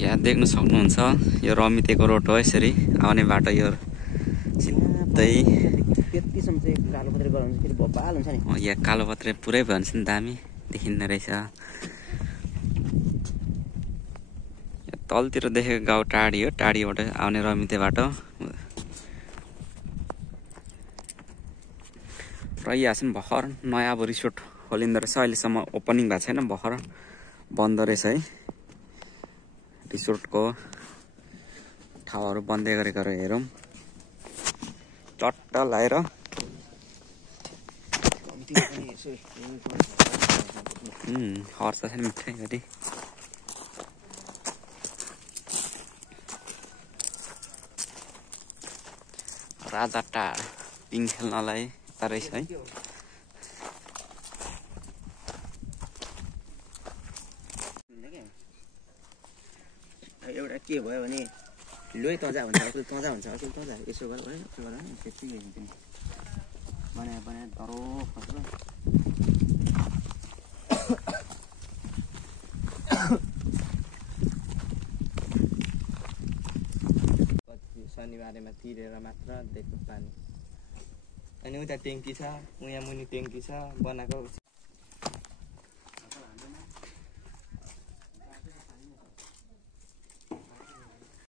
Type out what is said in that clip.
यहाँ देख्न सक्नुहुन्छ यो रमितेको रोड हो। यसरी आउने बाटो यो सिधै त्यतिसम्म चाहिँ कालोपत्रे गराउँछ फेरि बबाल हुन्छ नि। यहाँ कालोपत्रे पुरै भन्छ नि, दामी देखिँदो रहेछ। तलतिर देखेको गाउँ टाढी हो, टाढीबाट आउने रमिते बाटो। र यहाँ चाहिँ भर्खर नयाँ अब रिसोर्ट खोलिँदो रहेछ, अहिलेसम्म ओपनिङ भएको छैन, भर्खर बन्द रहेछ है। रिसोर्टको ठाउँहरू बन्दै गरेको हेरौँ। चट्ट लाएर खर्च छ नि मिठाई गरी। राजा टाढ पिङ खेल्नलाई यता रहेछ है। एउटा के भयो भने लोइ तजा हुन्छ, अचेल तजा हुन्छ, अचेल तजा यसो गर भने त्यति हुन्छ नि। बनाए डरो खस्छ। शनिबारेमा तिरेर मात्र देख्नु पानी। अनि उता ट्याङ्की छ, उहाँ मुनि ट्याङ्की छ बनाएको